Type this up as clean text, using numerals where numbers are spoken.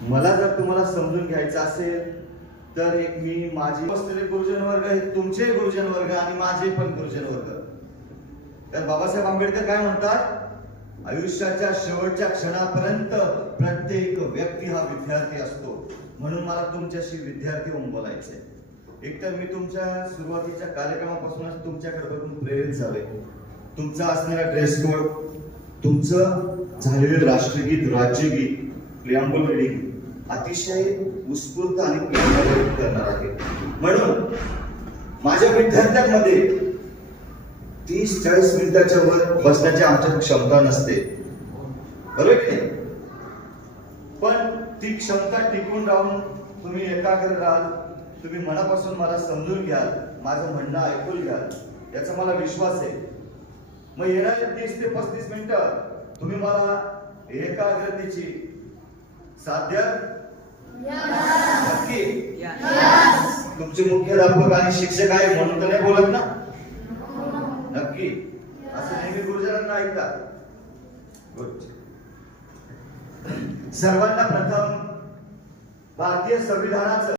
मला जर तुम्हाला समजून घ्यायचं असेल तर एक मी माझे बसलेले गुरुजन वर्ग हे तुमचे गुरुजन वर्ग आणि माझे पण गुरुजन वर्ग. तर बाबासाहेब आंबेडकर काय म्हणतात, आयुष्याच्या शेवटच्या क्षणापर्यंत प्रत्येक व्यक्ती हा विद्यार्थी असतो. म्हणून मला तुमच्याशी विद्यार्थी होऊन बोलायचंय. एकतर मी तुमच्या सुरुवातीच्या कार्यक्रमापासूनच तुमच्याकडे बघून प्रेरित झालोय. तुमचा असणारा ड्रेस कोड, तुमचं झालेलं राष्ट्रगीत, राज्यगीत, प्रियांबल रीडिंग अतिशय उत्स्फूर्त आणि प्रेरणादायी करणार आहे. म्हणून माझ्या विद्यार्थ्यांमध्ये 30-40 मिनिटाच्या वर बसण्याची आमच्यात क्षमता नसते, बरोबर की नाही? पण ती क्षमता टिकून राहून तुम्ही एकाग्र राहाल, तुम्ही मनापासून मला समजून घ्याल, माझं म्हणणं ऐकून घ्याल, याचा मला विश्वास आहे. मग येणारे 30 ते 35 मिनिटं तुम्ही मला एकाग्रतेची साथ द्याल? नक्की? तुमचे मुख्याध्यापक आणि शिक्षक आहे म्हणून तर नाही बोलत ना? नक्की? असं नेहमी गुरुजनांना ऐकतात. सर्वांना प्रथम भारतीय संविधानाचं